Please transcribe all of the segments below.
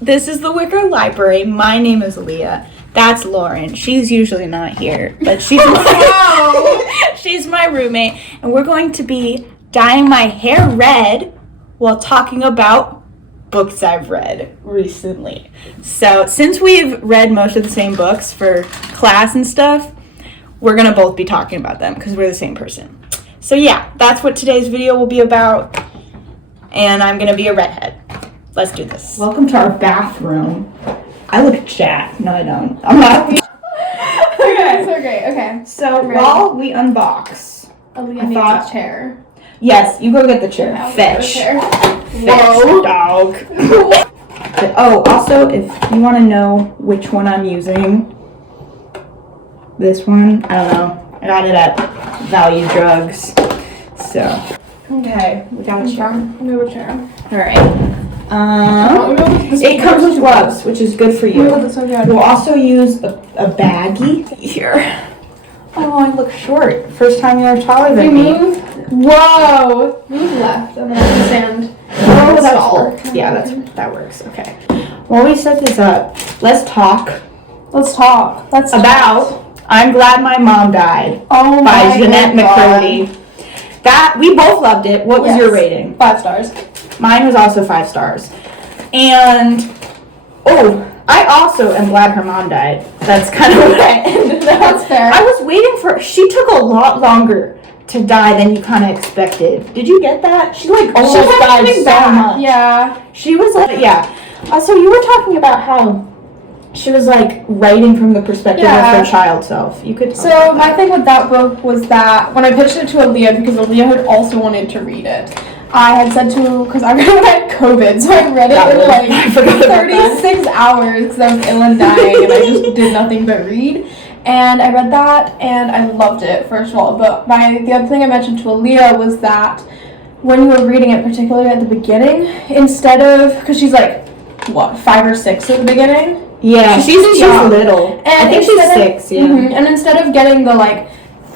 This is the Wicker Library. My name is Leah. That's Lauren. She's usually not here, but she's she's my roommate, and we're going to be dyeing my hair red while talking about books I've read recently. So since we've read most of the same books for class and stuff, we're gonna both be talking about them because we're the same person. So yeah, that's what today's video will be about, and I'm gonna be a redhead. Let's do this. Welcome to our bathroom. I look jacked. No, I don't. I'm not. Okay, so great. Okay. So while we unbox, Aaliyah needs a chair. Yes, you go get the chair. Fetch. Whoa. Dog. Oh, also, if you want to know which one I'm using, this one, I don't know. I got it at Value Drugs. So, okay, we got a chair. Move a chair. All right. It comes with gloves, which is good for you. We'll also use a baggie here. Oh, I look short. First time you're taller than me. Whoa! Move left and then stand. Oh, that works. Okay. While we set this up, let's talk. About I'm Glad My Mom Died by Jennette McCurdy. That we both loved it. What was your rating? 5 stars. Mine was also 5 stars. And I also am glad her mom died. That's kind of what I ended up. That's fair. I was waiting for she took a lot longer to die than you kind of expected. Did you get that? She almost died so much. Yeah. She was so you were talking about how she was writing from the perspective of her child self. You could. So my thing with that book was that when I pitched it to Aaliyah, because Aaliyah had also wanted to read it, I had said because I had COVID, so I read it in 36 hours because I was ill and dying, and I just did nothing but read. And I read that, and I loved it, first of all. But the other thing I mentioned to Aaliyah was that when you were reading it, particularly at the beginning, instead of, because she's 5 or 6 at the beginning? Yeah, she's little. And I think she's 6, yeah. And instead of getting the,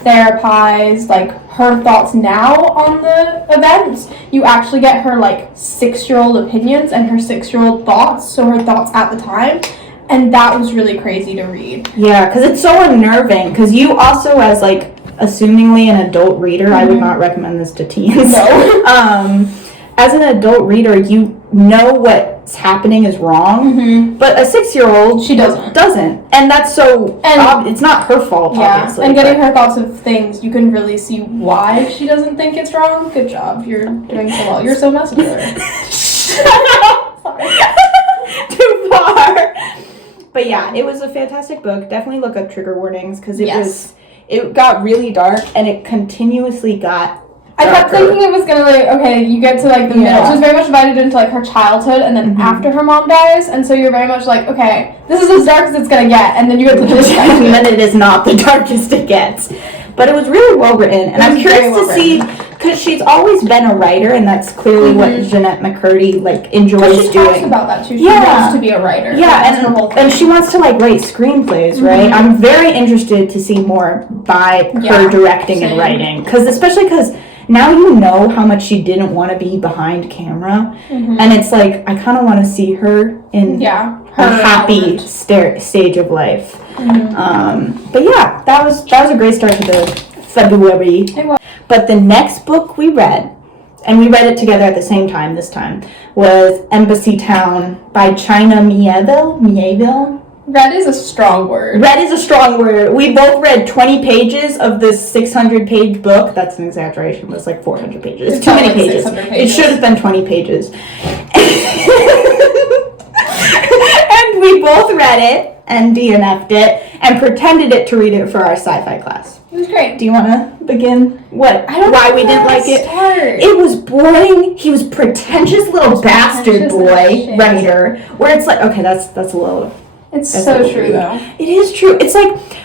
therapized, her thoughts now on the events, you actually get her, 6-year-old opinions and her 6-year-old thoughts, so her thoughts at the time. And that was really crazy to read. Yeah, because it's so unnerving. Because you also, as assumingly an adult reader, I would not recommend this to teens. No. As an adult reader, you know what's happening is wrong, but a 6-year-old she doesn't. And that's it's not her fault, obviously. And getting her thoughts of things, you can really see why she doesn't think it's wrong. Good job, you're doing so well. You're so muscular. Sorry. Too far. But yeah, it was a fantastic book. Definitely look up trigger warnings because it got really dark and it continuously got darker. I kept thinking it was gonna you get to the middle. She was very much divided into her childhood and then after her mom dies, and so you're very much okay, this is as dark as it's gonna get, and then you get to this and then it is not the darkest it gets. But it was really well written, and I'm curious to see, because she's always been a writer, and that's clearly what Jennette McCurdy enjoys doing. She talks about that too. She wants to be a writer. Yeah, and she wants to write screenplays, right? I'm very interested to see more by her directing and writing, especially because now you know how much she didn't want to be behind camera, and it's I kind of want to see her in her happy stage of life. But yeah, that was a great start to the February. But the next book we read, and we read it together at the same time this time, was Embassytown by China miéville. Red is a strong word. We both read 20 pages of this 600-page book. That's an exaggeration. It was 400 pages. It's too many pages. It should have been 20 pages. And we both read it and DNF'd it and pretended to read it for our sci-fi class. It was great. Do you want to begin? Why we didn't like it? It was boring. He was pretentious little bastard boy writer. Where it's okay, that's a little. It's so true, though. It is true. It's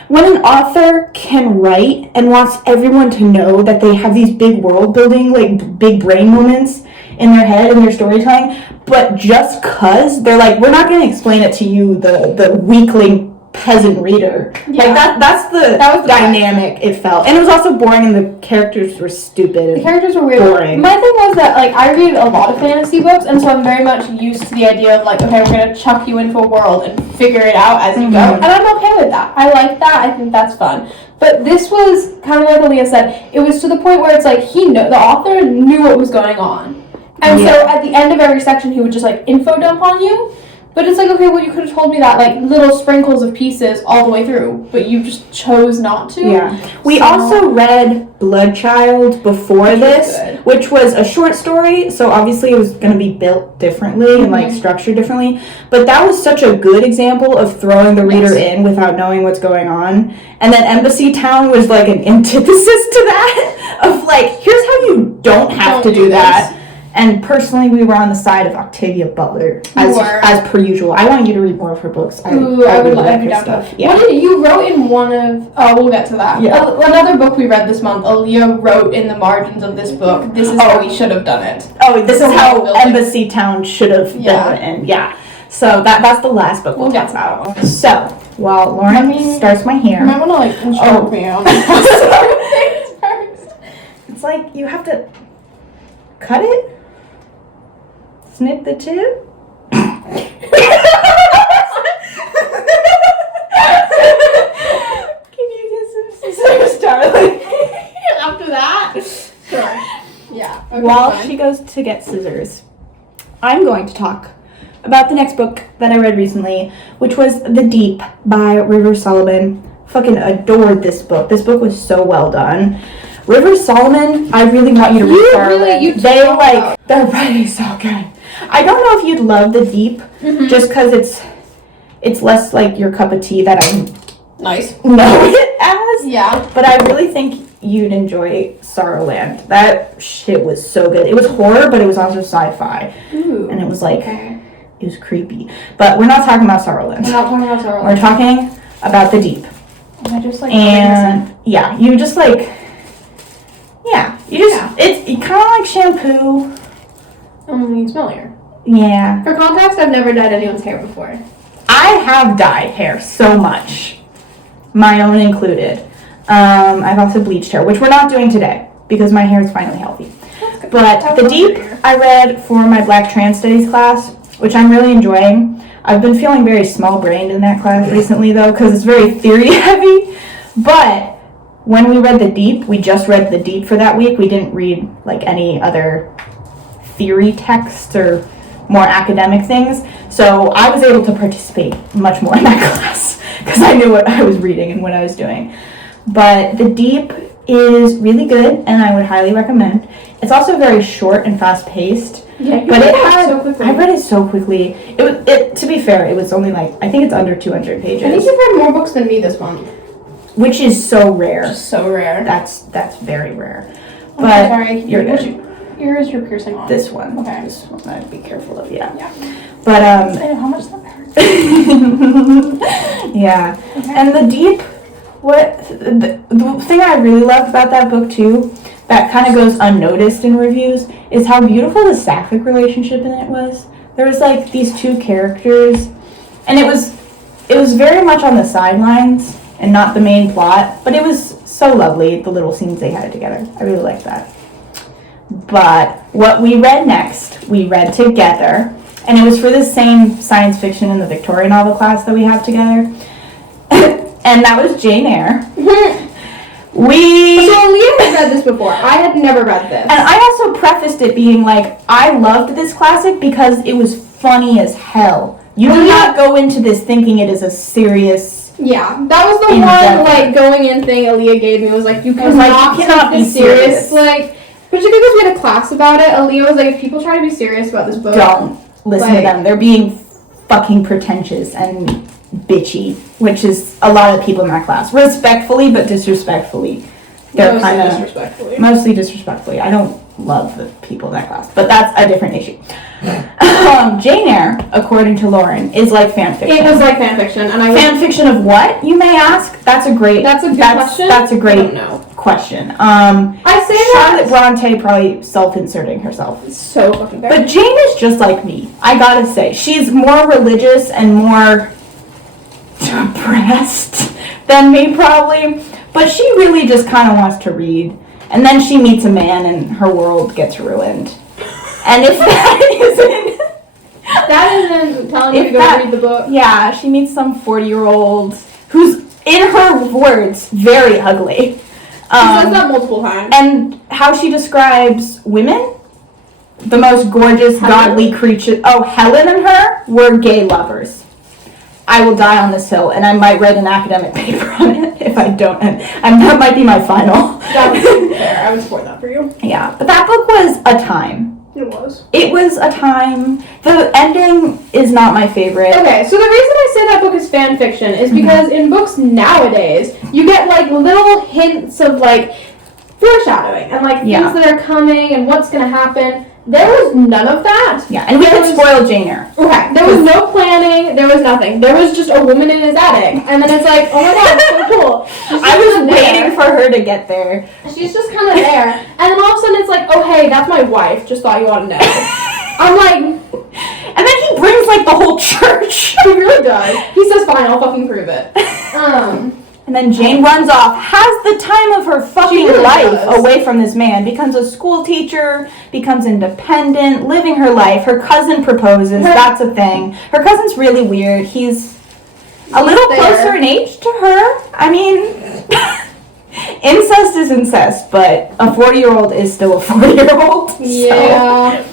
when an author can write and wants everyone to know that they have these big world building, big brain moments in their head and their storytelling, but just cause they're we're not going to explain it to you, the weakling peasant reader. Like that's the dynamic it felt. And it was also boring, and the characters were stupid. The characters were weird. Boring. My thing was that, like, I read a lot of fantasy books, and so I'm very much used to the idea of, like, okay, we're going to chuck you into a world and figure it out as you go. And I'm okay with that. I like that. I think that's fun. But this was, kind of like Aaliyah said, it was to the point where it's like, the author knew what was going on. And so at the end of every section, he would just, like, info dump on you. But it's like, okay, well, you could have told me that, like, little sprinkles of pieces all the way through, but you just chose not to. Yeah. We also read Bloodchild before this, which was a short story, so obviously it was going to be built differently and, like, structured differently. But that was such a good example of throwing the reader in without knowing what's going on. And then Embassytown was, like, an antithesis to that, of, like, here's how you don't have to do that. And personally, we were on the side of Octavia Butler, as per usual. I want you to read more of her books. I really like her stuff. Yeah. What did you wrote in one of? Oh, we'll get to that. Yeah. Another book we read this month. Aaliyah wrote in the margins of this book. This is how we should have done it. Oh, this is how Embassytown should have been written. Yeah. So that's the last book we'll talk about. So while Lauren starts my hair, you might want to like instruct me on. It's like you have to cut it. Snip the tip. Can you get some scissors, darling? After that? Sure. Yeah. Okay, While she goes to get scissors, I'm going to talk about the next book that I read recently, which was The Deep by River Solomon. Fucking adored this book. This book was so well done. River Solomon, I really want you to read. They're writing so good. I don't know if you'd love The Deep, just because it's less like your cup of tea that I know it as. Yeah. But I really think you'd enjoy Sorrowland. That shit was so good. It was horror, but it was also sci-fi. Ooh. And it was like, it was creepy. But we're not talking about Sorrowland. We're talking about The Deep. I just like it's kind of like shampoo. Only smellier. Yeah. For context, I've never dyed anyone's hair before. I have dyed hair so much, my own included. I've also bleached hair, which we're not doing today because my hair is finally healthy. That's good. But The Deep I read for my Black Trans Studies class, which I'm really enjoying. I've been feeling very small-brained in that class recently, though, because it's very theory-heavy. But when we read The Deep, we just read The Deep for that week. We didn't read, like, any other theory texts or more academic things. So I was able to participate much more in that class because I knew what I was reading and what I was doing. But The Deep is really good, and I would highly recommend. It's also very short and fast-paced. Yeah, but I read it so quickly. To be fair, it was only like, I think it's under 200 pages. I think you've read more books than me this month. Which is so rare. Just so rare. That's very rare. But sorry, here is your piercing on. This one. Okay. This one I'd be careful of, yeah. But I know how much that hurts. Yeah. Okay. And The Deep, the thing I really loved about that book too, that kind of goes unnoticed in reviews, is how beautiful the sapphic relationship in it was. There was like these two characters, and it was very much on the sidelines and not the main plot, but it was so lovely, the little scenes they had together. I really liked that. But what we read next, we read together, and it was for the same science fiction in the Victoria novel class that we have together, and that was Jane Eyre. So Leah had read this before. I had never read this. And I also prefaced it being like, I loved this classic because it was funny as hell. You do not go into this thinking it is a serious... Yeah, that was the one, like, going in thing Aaliyah gave me was like, you cannot be serious. Like, particularly because we had a class about it, Aaliyah was like, if people try to be serious about this book... Don't listen to them. They're being fucking pretentious and bitchy, which is a lot of people in that class. Respectfully, but disrespectfully. They're kind of... Mostly disrespectfully. I don't love the people in that class, but that's a different issue. Jane Eyre, according to Lauryn, is like fanfiction. It was like fanfiction, and fanfiction of what, you may ask? That's a good question. That's a great question. I say Charlotte Brontë probably self-inserting herself. It's so fucking bad. But Jane is just like me. I gotta say, she's more religious and more depressed than me, probably. But she really just kind of wants to read. And then she meets a man and her world gets ruined. And if that isn't... That isn't telling you to go read the book. Yeah, she meets some 40-year-old who's, in her words, very ugly. She says that multiple times. And how she describes women, the most gorgeous, godly creatures. Oh, Helen and her were gay lovers. I will die on this hill, and I might write an academic paper on it if I don't. And that might be my final. That was fair. I would support that for you. Yeah, but that book was a time. It was. It was a time. The ending is not my favorite. Okay, so the reason I say that book is fan fiction is because in books nowadays, you get, like, little hints of, like, foreshadowing and, like, things that are coming and what's going to happen. There was none of that. Yeah, and we could spoil Jane Eyre. Okay, there was no planning, there was nothing. There was just a woman in his attic, and then it's like, oh my god, it's so cool. I was waiting for her to get there. She's just kind of there, and then all of a sudden it's like, oh hey, that's my wife, just thought you ought to know. I'm like... And then he brings, like, the whole church. He really does. He says, fine, I'll fucking prove it. And then Jane runs off, has the time of her fucking life away from this man, becomes a school teacher, becomes independent, living her life. Her cousin proposes, that's a thing. Her cousin's really weird. He's a little closer in age to her. I mean, incest is incest, but a 40-year-old is still a 40-year-old. Yeah,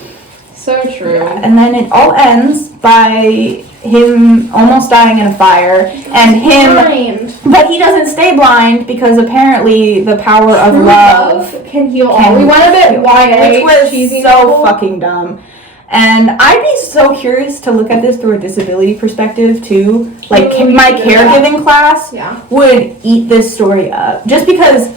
so true. Yeah. And then it all ends by him almost dying in a fire, and him blind. But he doesn't stay blind because apparently the power of love can heal all. We went a bit YA, which was so fucking dumb. And I'd be so curious to look at this through a disability perspective too. Like my caregiving class would eat this story up, just because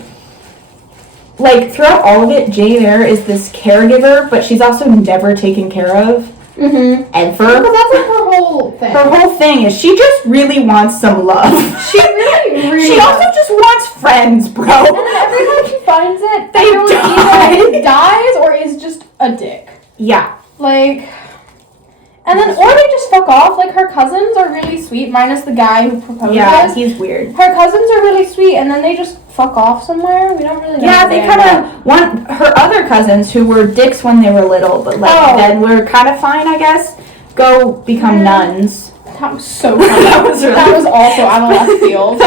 like throughout all of it, Jane Eyre is this caregiver, but she's also never taken care of. Ever. Because that's like her whole thing. Her whole thing is she just really wants some love. She really She also just wants friends, bro. And then every time she finds it, everyone either dies or is just a dick. Yeah. Like, and then, or they just fuck off. Like, her cousins are really sweet, minus the guy who proposes. Yeah, he's weird. Her cousins are really sweet, and then they just fuck off somewhere. We don't really know. Yeah, they kind of want her other cousins who were dicks when they were little, but like then were kind of fine, I guess. Go become nuns. That was so funny. that was also out of left field.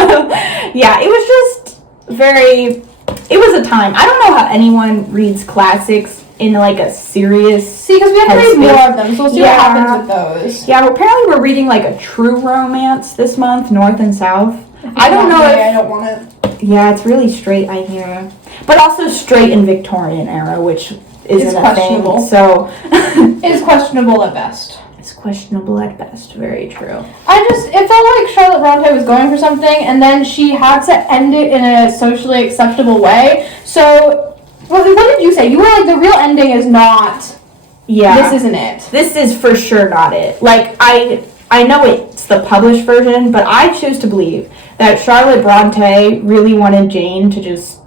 Yeah, it was just very. It was a time. I don't know how anyone reads classics in like a serious. See, because we have to read more of them, so we'll see what happens with those. Yeah, well, apparently we're reading like a true romance this month, North and South. I don't know if I don't want it. Yeah, it's really straight, I hear, but also straight in Victorian era, which isn't a thing. So it's questionable at best. It's questionable at best. Very true. It felt like Charlotte Brontë was going for something, and then she had to end it in a socially acceptable way. So. What did you say? You were like, the real ending is not. Yeah. This isn't it. This is for sure not it. Like, I know it's the published version, but I choose to believe that Charlotte Brontë really wanted Jane to just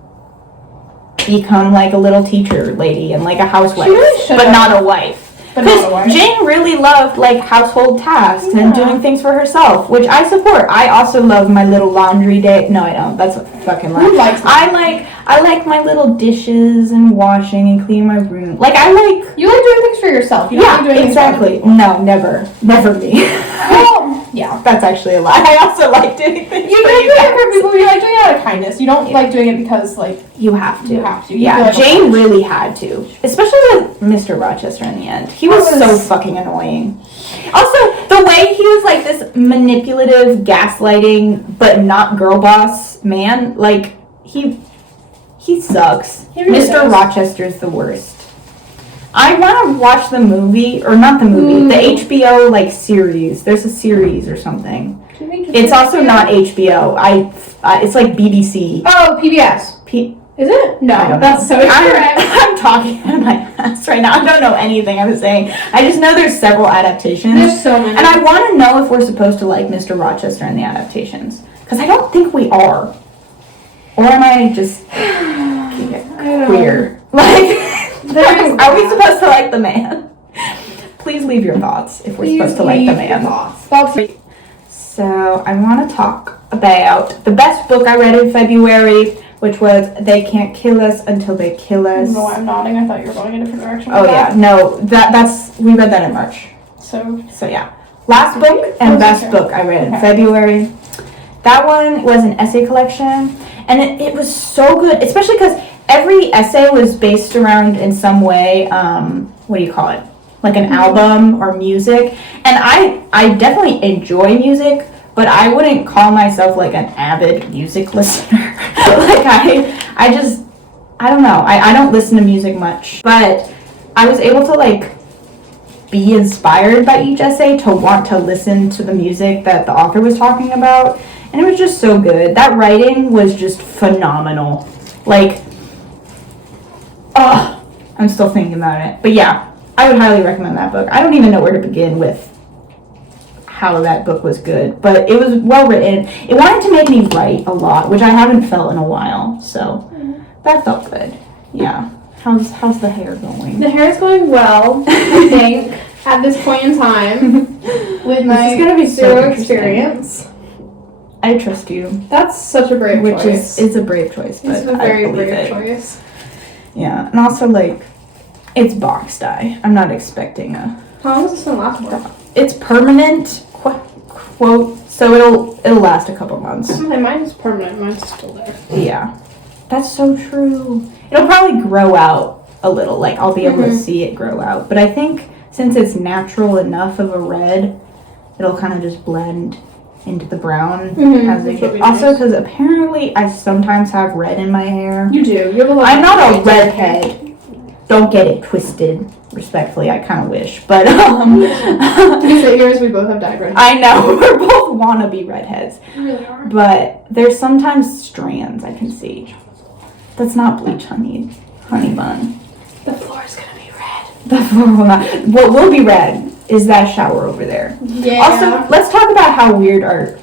become like a little teacher lady and like a housewife, but not a wife. Because Jane really loved like household tasks and doing things for herself, which I support. I also love my little laundry day. No, I don't. That's a fucking lie. Who likes that? I like my little dishes and washing and cleaning my room. Like you like doing things for yourself. You don't like doing exactly. Things for no, never me. Well, yeah, that's actually a lie. I also like doing things. You like doing it for people. You like doing it out of kindness. You don't like doing it because like you have to. You have to. Yeah, Jane really had to, especially with Mr. Rochester in the end. He was so fucking annoying. Also, the way he was like this manipulative, gaslighting, but not girl boss man. Like he sucks. He really Mr. does. Rochester's the worst. I want to watch the movie, or not the movie, the HBO like series. There's a series or something. It's also not HBO. It's like BBC. Oh, PBS. Is it? No, that's so incorrect. I'm talking out of my ass right now. I don't know anything I'm saying. I just know there's several adaptations. There's so many. And I want to know if we're supposed to like Mr. Rochester in the adaptations. Because I don't think we are. Or am I just queer? Like, are we supposed to like the man? Please leave your thoughts if we're supposed to like the man. So I want to talk about the best book I read in February, which was They Can't Kill Us Until They Kill Us. No, I'm nodding. I thought you were going in a different direction. Oh yeah, no, we read that in March. So yeah. Last book and best book I read in February. That one was an essay collection, and it was so good, especially because every essay was based around in some way, what do you call it? Like an album or music. And I definitely enjoy music, but I wouldn't call myself like an avid music listener. Like I don't know. I don't listen to music much, but I was able to like be inspired by each essay to want to listen to the music that the author was talking about. And it was just so good. That writing was just phenomenal. Like, I'm still thinking about it. But yeah, I would highly recommend that book. I don't even know where to begin with how that book was good. But it was well written. It wanted to make me write a lot, which I haven't felt in a while. So that felt good. Yeah. How's the hair going? The hair is going well, I think, at this point in time, with my zero experience. I trust you. That's such a brave choice. It's a brave choice, but it's a very brave choice. Yeah, and also, like, it's box dye. I'm not expecting a... How long does this one last for? It's permanent, quote, so it'll last a couple months. Mine's permanent. Mine's still there. Yeah. That's so true. It'll probably grow out a little. Like, I'll be able to see it grow out. But I think since it's natural enough of a red, it'll kind of just blend into the brown as it gets. Also, because apparently I sometimes have red in my hair. You do. You have a lot. I'm not a redhead. Don't get it twisted. Respectfully, I kind of wish, but You say yours. We both have dyed red. I know we're both wannabe redheads. You really are. But there's sometimes strands I can see. That's not bleach, honey bun. The floor is gonna be red. The floor will not. What will be red is that shower over there. Yeah. Also, let's talk about how weird our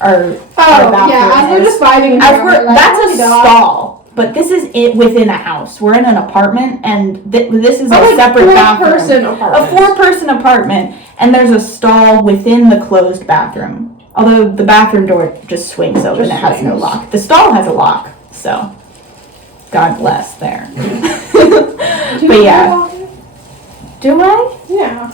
bathroom as we're is. just vibing. That's a stall, but this is it within a house. We're in an apartment, and this is a separate bathroom. A 4-person apartment, and there's a stall within the closed bathroom. Although the bathroom door just swings open, it has no lock. The stall has a lock, so God bless there. But yeah. Do I? Yeah.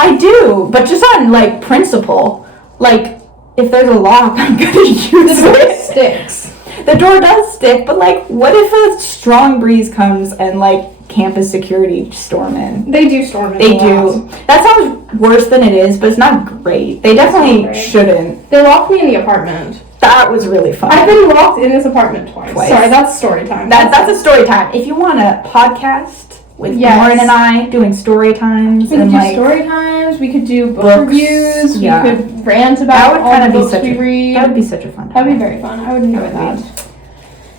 I do, but just on, like, principle. Like, if there's a lock, I'm gonna use it. The door sticks. The door does stick, but, like, what if a strong breeze comes and, like, campus security storm in? They do storm in. They do. That sounds worse than it is, but it's not great. They definitely shouldn't. They locked me in the apartment. That was really fun. I've been locked in this apartment twice. Sorry, that's story time. That's a story time. If you want a podcast with Lauren and I doing story times, we could do story times. We could do book reviews. Yeah. We could rant about all the books we read. That would be such a fun time. That'd be very fun. I would enjoy that.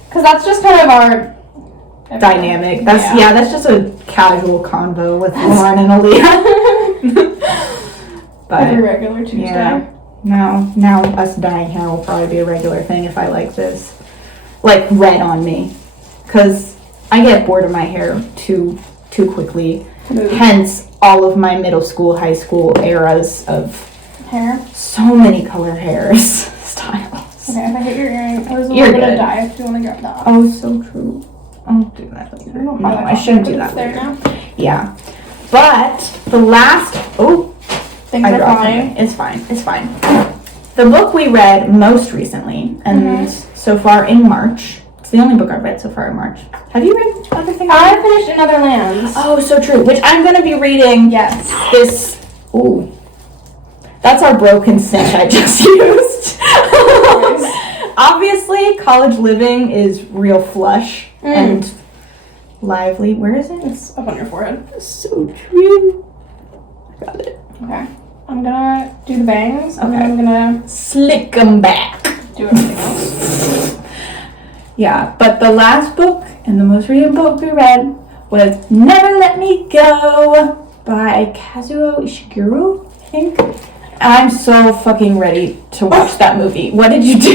Because that's just kind of our dynamic. That's just a casual convo with Lauren and Aaliyah. But every regular Tuesday. Yeah. Now us dyeing hair will probably be a regular thing if I like this. Like red on me. Because I get bored of my hair too quickly. Hence all of my middle school, high school eras of hair. So many color hairs styles. Okay, if I hit your earring, I was a little bit of dye if you want to grab that. Oh, so true. I'll do that later. No, I shouldn't do that later. Now. Yeah. But the last things are fine. It's fine. The book we read most recently, and so far in March, it's the only book I've read so far in March. Have you read other things? I finished In Other Lands. Oh, so true. Which I'm going to be reading. Yes. That's our broken cinch I just used. Obviously, college living is real flush and lively. Where is it? It's up on your forehead. That's so true. I got it. Okay. I'm gonna do the bangs, and then I'm gonna slick them back. Do everything else. Yeah, but the last book and the most recent book we read was Never Let Me Go by Kazuo Ishiguro, I think. And I'm so fucking ready to watch that movie. What did you do?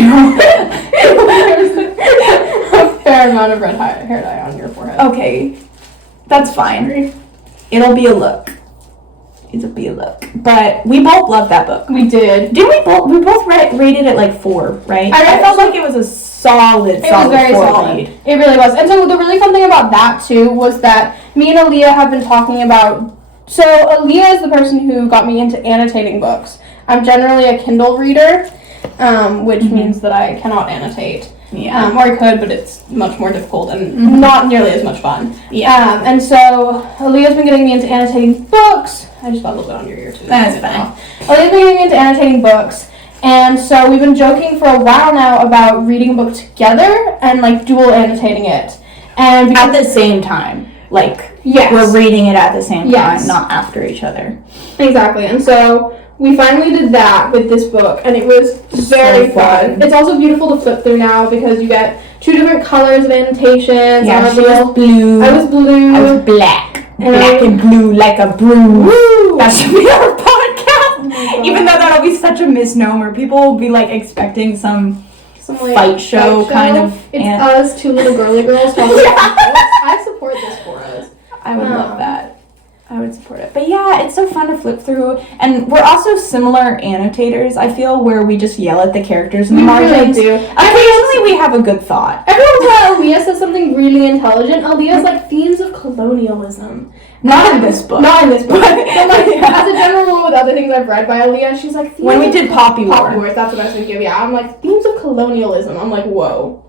A fair amount of hair dye on your forehead. Okay, that's fine. It'll be a look. He's a look. But we both loved that book. We did. Didn't we both? We both rated it like 4, right? I felt like it was a solid 4 read. It really was. And so the really fun thing about that too was that me and Aaliyah have been talking about. So Aaliyah is the person who got me into annotating books. I'm generally a Kindle reader, which means that I cannot annotate. Yeah. Or I could, but it's much more difficult and not nearly as much fun. Yeah. And so Aaliyah's been getting me into annotating books. I just got a little bit on your ear too. That's fine. Aaliyah's been getting me into annotating books. And so we've been joking for a while now about reading a book together and like dual annotating it. And at the same time. Like, yes. We're reading it at the same time, not after each other. Exactly. And so we finally did that with this book, and it was very fun. It's also beautiful to flip through now because you get 2 different colors of annotations. Yeah, she was blue. I was blue. I was black. Black and blue like a broom. Woo! That should be our podcast. Oh, even though that'll be such a misnomer. People will be like expecting some like, fight show kind of. It's us, 2 little girly girls talking about books. I support this for us. I would love that. I would support it. But yeah, it's so fun to flip through. And we're also similar annotators, I feel, where we just yell at the characters in the margins. Really do. Occasionally we have a good thought. Every once in a while Aaliyah says something really intelligent. Aaliyah's like themes of colonialism. Not in this book. Not in this book. But like, as a general rule with other things I've read by Aaliyah, she's like when we did Poppy Wars, that's what I was thinking of. Yeah, I'm like themes of colonialism. I'm like, whoa.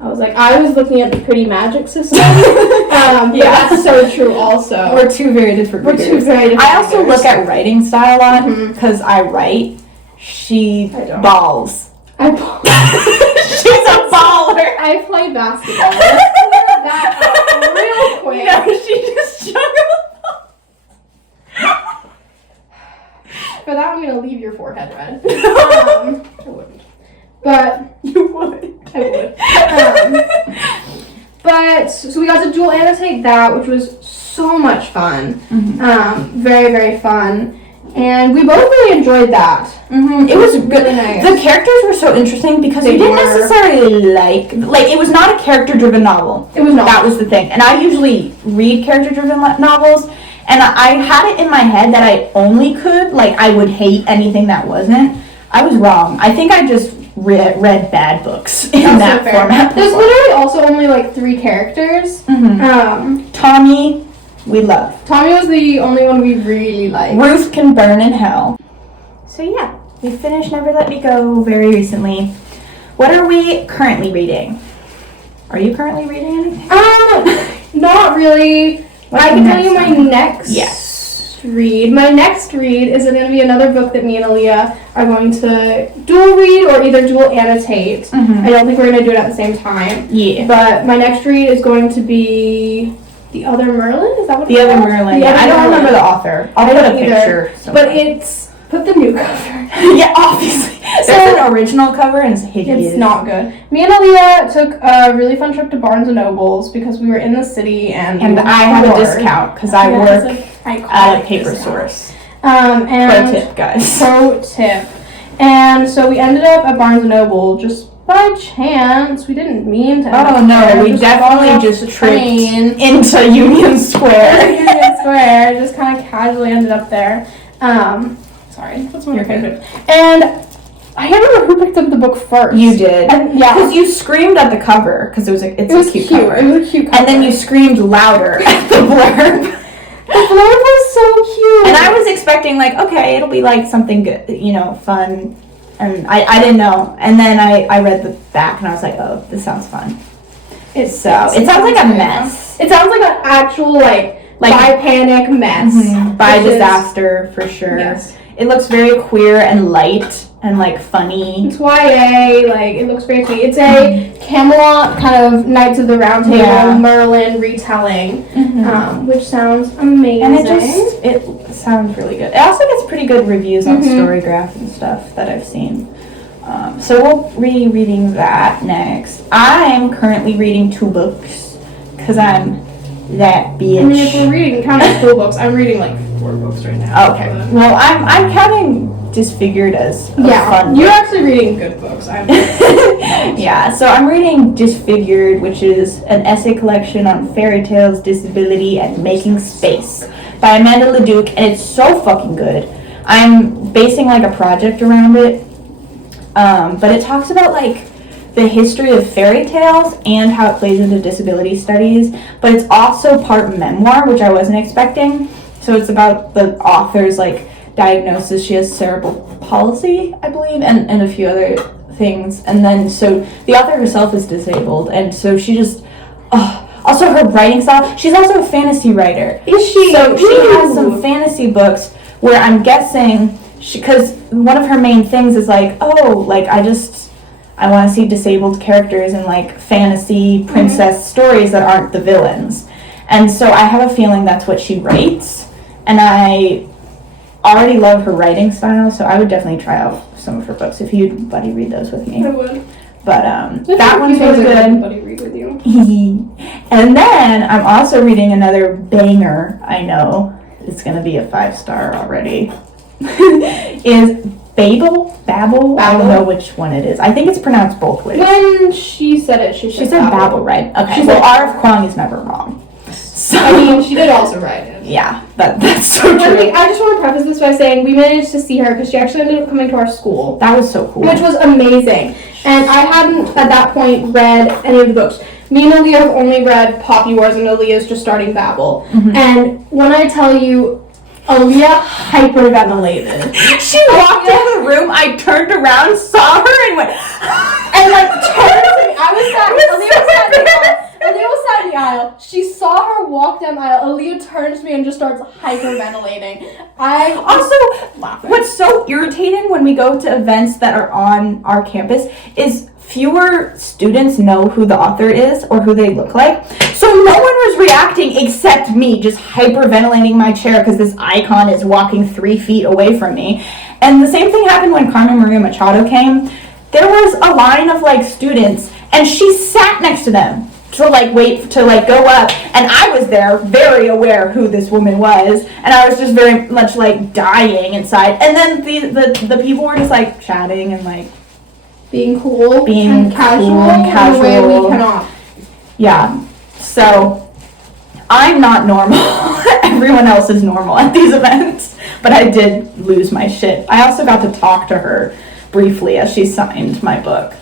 I was like, I was looking at the pretty magic system. But that's so true also. We're 2 very different readers. I also look at writing style a lot because I write. She balls. I ball. She's a baller. I play basketball. Let's clear that up real quick. No, she just juggles. For that, I'm going to leave your forehead red. I wouldn't. But you would. I would. But so we got to dual annotate that, which was so much fun. Very, very fun. And we both really enjoyed that. It was really nice. The characters were so interesting because you didn't necessarily like it was not a character-driven novel. It was not. That was the thing. And I usually read character-driven novels, and I had it in my head that I only could, I would hate anything that wasn't. I was wrong. I think I just read bad books in that format. There's literally also only 3 characters. Tommy, we love. Tommy was the only one we really liked. Ruth can burn in hell. So yeah, we finished Never Let Me Go very recently. What are we currently reading? Are you currently reading anything? Not really. I can tell you my next read. My next read is going to be another book that me and Aaliyah are going to dual read or either dual annotate. I don't think we're going to do it at the same time. Yeah. But my next read is going to be The Other Merlin? Is that what it's called? The Other Merlin. Yeah, I don't remember the author. I'll put a picture somewhere. But it's... Put the new cover. Yeah, obviously. There's an original cover and it's hideous. It's not good. Me and Aaliyah took a really fun trip to Barnes & Noble's because we were in the city and I have a discount because I work at a paper source. And pro tip, guys. Pro tip. And so we ended up at Barnes & Noble just by chance. We didn't mean to. Oh no, we definitely just tripped into Union Square. Union Square. Just kind of casually ended up there. Sorry, that's my favorite. And I can't remember who picked up the book first. You did. Yeah. Because you screamed at the cover because it was a cute cover. It was a cute cover. And then you screamed louder at the blurb. The blurb was so cute. And I was expecting okay, it'll be something good, fun. And I didn't know. And then I read the back and I was like, oh, this sounds fun. It sounds like a mess. It sounds like an actual by panic mess. By disaster for sure. Yes. It looks very queer and light and funny. It's YA, it looks very sweet. It's a Camelot kind of Knights of the Round Table Merlin retelling, which sounds amazing. And it sounds really good. It also gets pretty good reviews on Storygraph and stuff that I've seen. So we'll be reading that next. I'm currently reading 2 books because I'm that bitch. I mean, if we're counting school books, I'm reading 4 books right now. Okay. Well, I'm counting Disfigured as a fun You're book. actually reading good books. Yeah, so I'm reading Disfigured, which is an essay collection on fairy tales, disability, and making space by Amanda Leduc, and it's so fucking good. I'm basing like a project around it, but it talks about like the history of fairy tales and how it plays into disability studies, but it's also part memoir, which I wasn't expecting. So it's about the author's like diagnosis. She has cerebral palsy, I believe, and a few other things. And then so the author herself is disabled, and so she just also her writing style. She's also a fantasy writer. Is she? So she has some fantasy books where I'm guessing because one of her main things is like, I want to see disabled characters in like fantasy princess stories that aren't the villains. And so I have a feeling that's what she writes. And I already love her writing style, so I would definitely try out some of her books if you'd buddy read those with me. I would. But that one's really good. Buddy read with you. And then I'm also reading another banger. I know it's gonna be a 5-star already. Is Babel? I don't know which one it is. I think it's pronounced both ways. When she said it, she said Babel, right? Okay. She Well, said R of Kuang is never wrong. So, I mean, she did also write it. Yeah, that's so One true. thing, I just want to preface this by saying we managed to see her because she actually ended up coming to our school. That was so cool. Which was amazing. And I hadn't, at that point, read any of the books. Me and Aaliyah have only read Poppy Wars, and Aaliyah's just starting Babel. Mm-hmm. And when I tell you, Aaliyah hyperventilated. She walked in the room, I turned around, saw her, and went, and like turned to me. Aaliyah was sat in the aisle. She saw her walk down the aisle. Aaliyah turns to me and just starts hyperventilating. What's so irritating when we go to events that are on our campus is fewer students know who the author is or who they look like. So no one was reacting except me, just hyperventilating my chair because this icon is walking 3 feet away from me. And the same thing happened when Carmen Maria Machado came. There was a line of like students and she sat next to them to like wait to like go up, and I was there very aware who this woman was, and I was just very much like dying inside. And then the people were just like chatting and like being cool, being casual. In a way we cannot. Yeah. So I'm not normal. Everyone else is normal at these events, but I did lose my shit. I also got to talk to her briefly as she signed my book.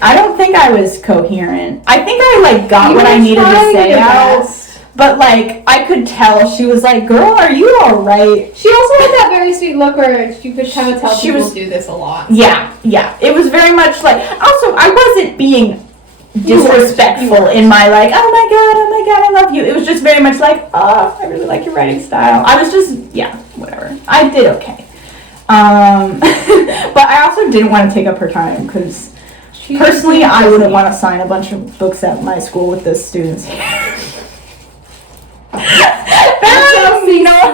I don't think I was coherent. I think I like got what I needed to say out, but like I could tell she was like, "Girl, are you all right?" She also had that very sweet look where you could kind of tell people do this a lot. Yeah. It was very much like. Also, I wasn't being disrespectful in my like, oh my god, I love you. It was just very much like, oh, I really like your writing style. I was just, whatever. I did okay. But I also didn't want to take up her time because personally, I wouldn't want to sign a bunch of books at my school with the students here.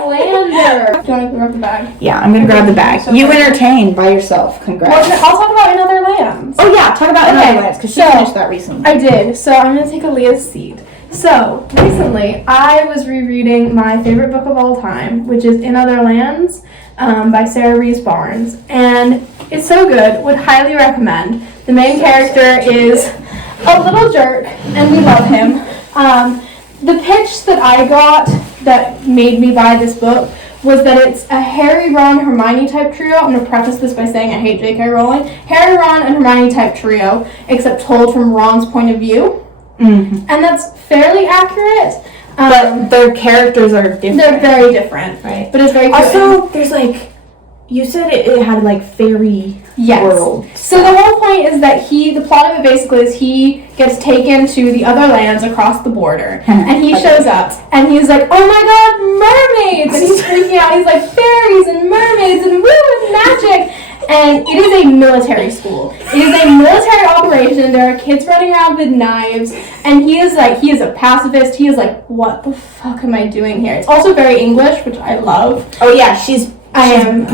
Slander. Do you want to grab the bag? Yeah, I'm gonna grab the bag. You entertained by yourself. Congrats. Well, I'll talk about In Other Lands. Oh yeah, talk about In Other Lands because she finished that recently. I did. So I'm gonna take Aaliyah's seat. So recently, I was rereading my favorite book of all time, which is In Other Lands by Sarah Rees Barnes, and it's so good. Would highly recommend. The main character is a little jerk, and we love him. The pitch that I got that made me buy this book was that it's a Harry, Ron, Hermione type trio. I'm going to preface this by saying I hate J.K. Rowling. Harry, Ron, and Hermione type trio, except told from Ron's point of view. Mm-hmm. And that's fairly accurate. But their characters are different. They're very different. Right. But it's very good. Also, there's like, you said it had like fairy world. So the whole point is that the plot of it basically is he gets taken to the other lands across the border, and he shows up, and he's like, oh my god, mermaids! And he's freaking out, he's like, fairies and mermaids and woo and magic! And it is a military school. It is a military operation. There are kids running around with knives, and he is a pacifist. He is like, what the fuck am I doing here? It's also very English, which I love. Oh yeah, I am a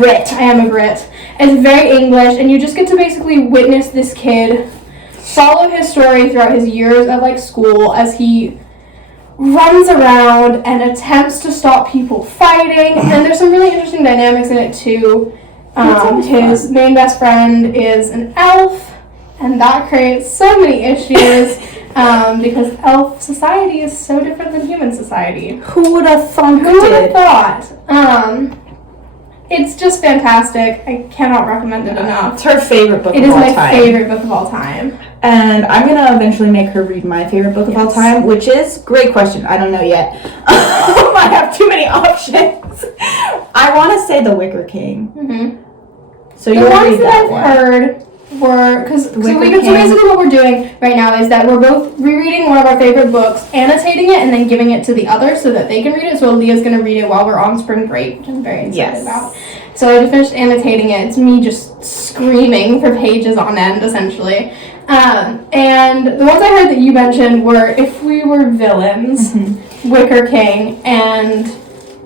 Brit. It's very English, and you just get to basically witness this kid follow his story throughout his years at like school as he runs around and attempts to stop people fighting. And there's some really interesting dynamics in it too. His main best friend is an elf, and that creates so many issues. Because elf society is so different than human society. Who would have thought? Who would have thought? It's just fantastic. I cannot recommend it enough. It's her favorite book It of is all my time. favorite book of all time. And I'm going to eventually make her read my favorite book of all time, which is, great question, I don't know yet. I have too many options. I want to say The Wicker King. Mm-hmm. So the you'll ones read that that I've heard were, because so Wicker basically what we're doing right now is that we're both rereading one of our favorite books, annotating it, and then giving it to the other so that they can read it. So Leah's going to read it while we're on spring break, which I'm very excited about. So I just finished annotating it. It's me just screaming for pages on end, essentially. And the ones I heard that you mentioned were If We Were Villains, Wicker King, and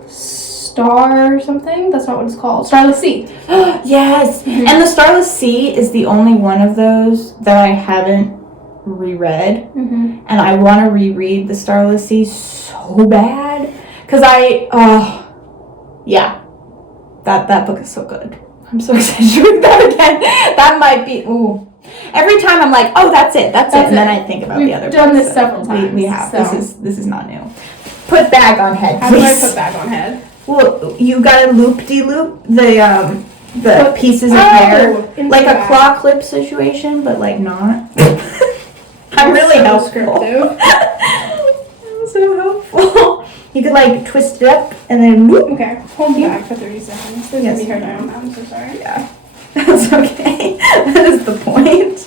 Star something? That's not what it's called. Starless Sea. Yes! And The Starless Sea is the only one of those that I haven't reread. And I want to reread The Starless Sea so bad. Because that book is so good. I'm so excited to read that again. That might be, Every time I'm like, oh, that's it. And then I think about the other books. We've done this several times. We have. So. This is not new. Put bag on head, How do I please. put bag on head? Well, you gotta loop-de-loop the pieces of hair. Like a claw clip situation, but like not. I'm really helpful. I'm so helpful. You could like twist it up and then loop. Okay, hold me back for 30 seconds. This Yes. is me hurt down. I'm so sorry. Yeah. That's okay. That is the point.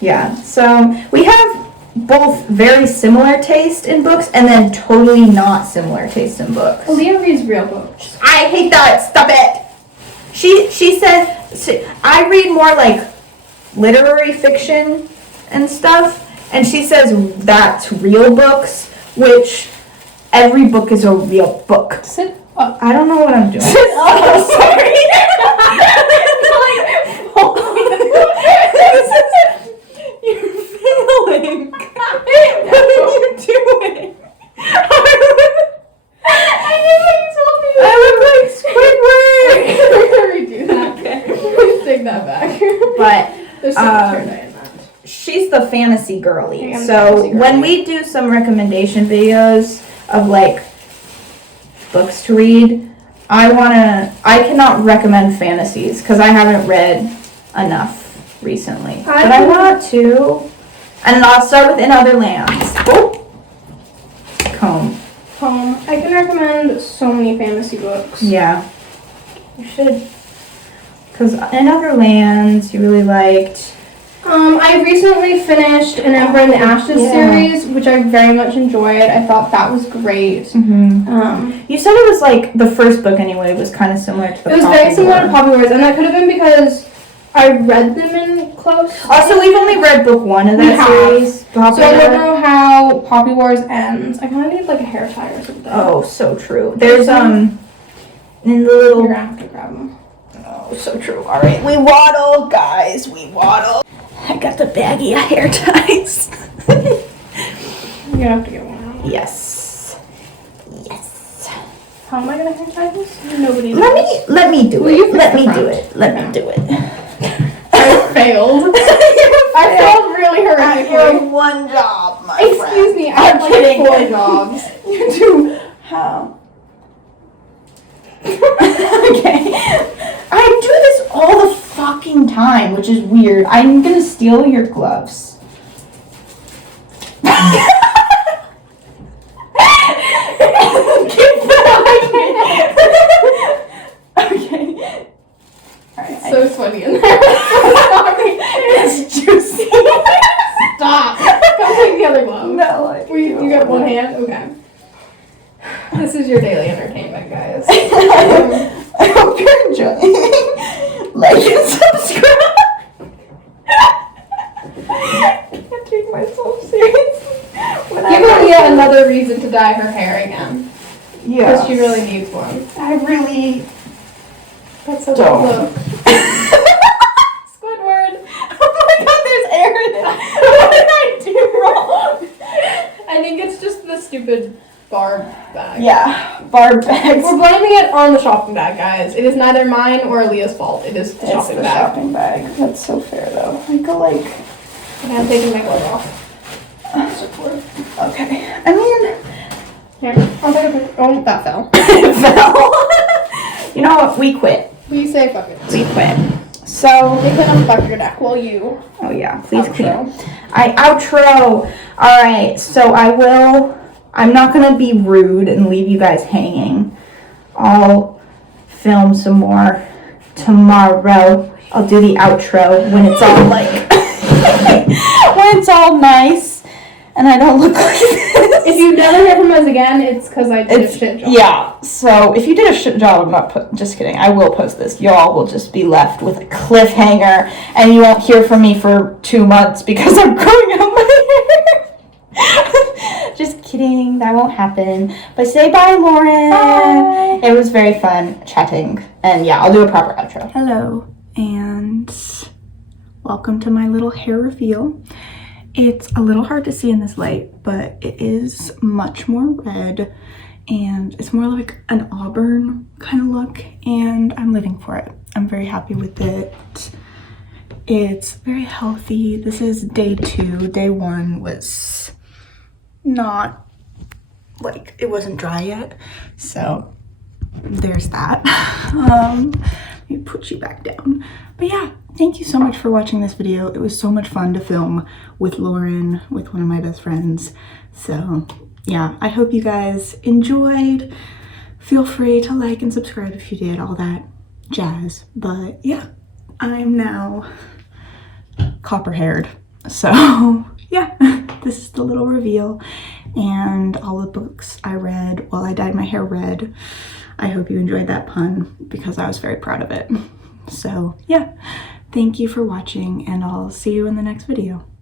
Yeah, so we have both very similar taste in books and then totally not similar taste in books. Leah reads real books. I hate that. Stop it. She said I read more like literary fiction and stuff, and she says that's real books, which every book is a real book. Sit up. I don't know what I'm doing. Sit up. I'm sorry. You're failing. What are you doing? I knew what you told me. I look like Squidward. We're gonna redo that. Okay. Take that back. But There's so much hair dye in that. she's the fantasy girly. I am So fantasy girly. when we do some recommendation videos of like books to read, I cannot recommend fantasies because I haven't read enough recently. But I want to. And I'll start with In Other Lands. Oh. Comb. I can recommend so many fantasy books. Yeah. You should. Because In Other Lands, you really liked. I recently finished An Ember in the Ashes series, which I very much enjoyed. I thought that was great. You said it was like, the first book anyway, was kind of similar to the It was very similar to Poppy Wars, and that could have been because I read them in close. Also, we've only read book one of that series. So I don't know how Poppy Wars ends. I kind of need like a hair tie or something. Oh, so true. There's, in the little... You're gonna have to grab them. Oh, so true. All right, we waddle, guys. We waddle. I got the baggy hair ties. You're gonna have to get one out. Yes. How am I gonna hair tie this? Nobody knows. Let me do Will it. you fix Let the me front? do it. Let me do it. I failed. I failed really You're horrifically. one job, my friend. Excuse me, I have like kidding. 4 jobs. You do. How? Okay. I do this all the fucking time, which is weird. I'm gonna steal your gloves. Okay. Alright. So sweaty in there. It's juicy. Stop. Come take the other glove. No, You got one hand? Okay. This is your daily entertainment, guys. I hope you're enjoying. Like and subscribe. I can't take myself seriously. Give Leah another reason to dye her hair again. Yeah. Because she really needs one. I really That's so don't. look. Squidward. Oh my god, there's air in it. What did I do wrong? I think it's just the stupid barb bag. Yeah, barb bags. We're blaming it on the shopping bag, guys. It is neither mine or Leah's fault. It is the It's shopping the bag. shopping bag. That's so fair though. I go like... Okay, I'm taking my glove off. Okay. I mean, Here, I'll take a picture. Oh, that fell. it fell. You know what? We quit. We say fuck it. We quit. So. They can unfuck your neck while you. Oh yeah, please Outro. outro. All right. So I'm not gonna be rude and leave you guys hanging. I'll film some more tomorrow. I'll do the outro when it's all like when it's all nice and I don't look like this. If you never hear from us again, it's because I did a shit job. Yeah, so if you did a shit job, I'm not just kidding. I will post this. Y'all will just be left with a cliffhanger and you won't hear from me for 2 months because I'm growing out my hair. Just kidding, that won't happen. But say bye, Lauren. Bye. It was very fun chatting. And yeah, I'll do a proper outro. Hello, and welcome to my little hair reveal. It's a little hard to see in this light, but it is much more red and it's more like an auburn kind of look, and I'm living for it. I'm very happy with it. It's very healthy. This is day 2. Day 1 was not, like, it wasn't dry yet, so there's that. Let me put you back down. But yeah, thank you so much for watching this video. It was so much fun to film with Lauryn, with one of my best friends. So yeah, I hope you guys enjoyed. Feel free to like and subscribe if you did, all that jazz. But yeah, I'm now copper haired. So yeah, this is the little reveal and all the books I read while I dyed my hair red. I hope you enjoyed that pun because I was very proud of it. So yeah, thank you for watching and I'll see you in the next video.